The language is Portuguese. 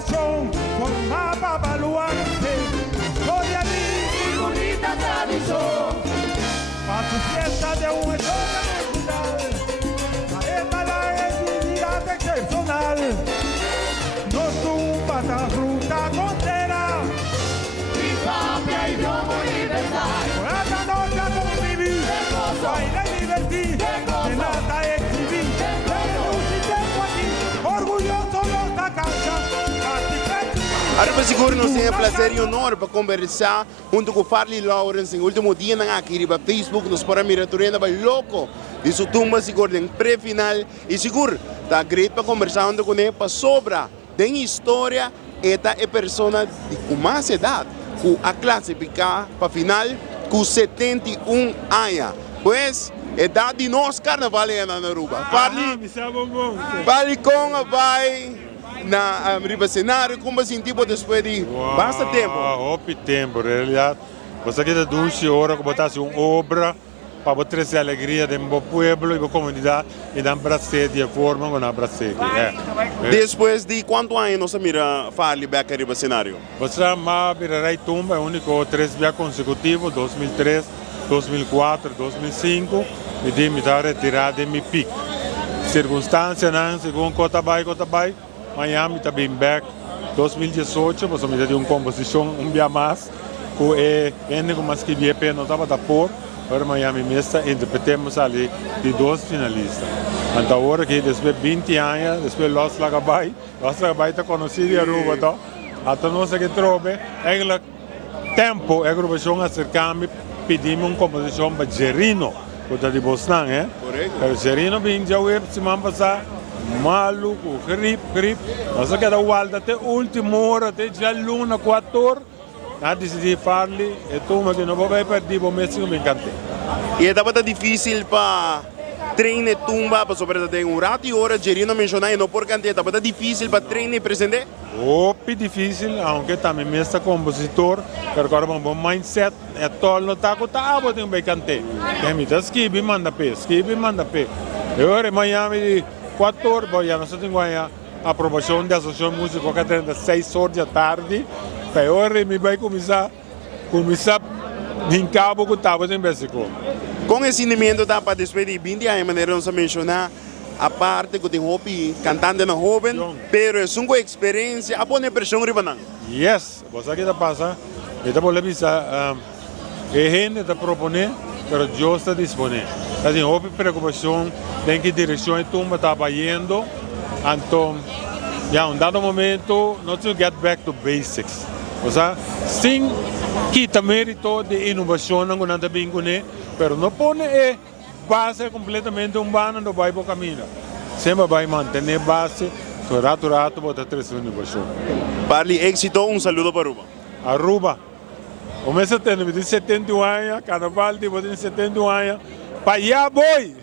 nación formaba baluarte, historia y bonita tradición, para su fiesta de un eslogan nacional, esta la actividad excepcional, no tumba la fruta contera, Mi patria idioma universal. por esta noche a convivir, baila y divertir, de nada exhibir, resucitemos aquí, orgullosos los da cancha, Agora, seguro, nós temos o prazer e honor para conversar junto com o Farley Lawrence no último dia aqui no Facebook. Nós podemos mirar tudo louco de sua tumba, seguro, em pré-final. E seguro, está great para conversar junto com ele para sobra da história e da pessoa de com mais idade, com a classificar para a final com 71 anos. Pois, idade de nós carnaval é na Aruba. Farley, Farley com vai na riba cenário, como assim tipo depois de bastante tempo? Hopi tempo, na realidade. Você quer 12 horas que botasse uma obra para trazer a alegria do meu povo e da comunidade e dar prazer de forma como prazer. Depois de quanto anos você mira Farley back a riba cenário? Você mas virar tumba é único 3 vezes consecutivos, 2003, 2004, 2005 e de me estar retirado de meu pico. Circunstância, segundo Cotabai, Miami está bem back 2018, você me deu uma composição dia mais, que é como que via pena estava da por, para Miami mesta interpretamos ali de 2 finalistas. Então agora que depois de 20 anos, depois Los Lagabai está conhecido em Aruba, então até nós que trobe, é tempo a agrupação acercame pedimos uma composição para Gerino, que está de Bosnan, Pero Gerino vem já o semana passada maluco, grip. Nós queda walda até última hora, até já luna 4 horas, decidi Farley, e turma que não vai perder, o mês que me encantei. E estava difícil para treinar tumba, para sobreviver um rato e hora, Gerino mencionar, e não por cantar, estava difícil para treinar e presente? Opi difícil, aunque também mesmo compositor, pero agora um bom mindset, é tolo no taco, tá, tem bem cantei. E me tá skibi manda pé. E agora em Miami 4 horas, já nós temos a aprovação da Associação Música que tem 6 horas da tarde, para agora me vai começar em cabo que estava em México. Com esse sentimento, dá para despedir 20 anos, maneira não se mencionar, a parte que tem hobby, cantante na jovem, pero é uma experiência, a boa pressão ribanan. Yes, você que está passando, está por avisar, gente está propondo, pero eu estou disponível. Assim, houve preocupação em que direção a tumba estava indo, então, já dado momento, nós temos que get back to basics. Ou seja, sem quitar mérito de inovação, não nada bem com ele, pero não pode base completamente urbana do vai para o caminho. Sempre vai manter base, rato, botar 3 inovação. Farley, éxito, saludo para Aruba. Aruba. O mês de 71 anos, carnaval de 71 anos, para allá voy.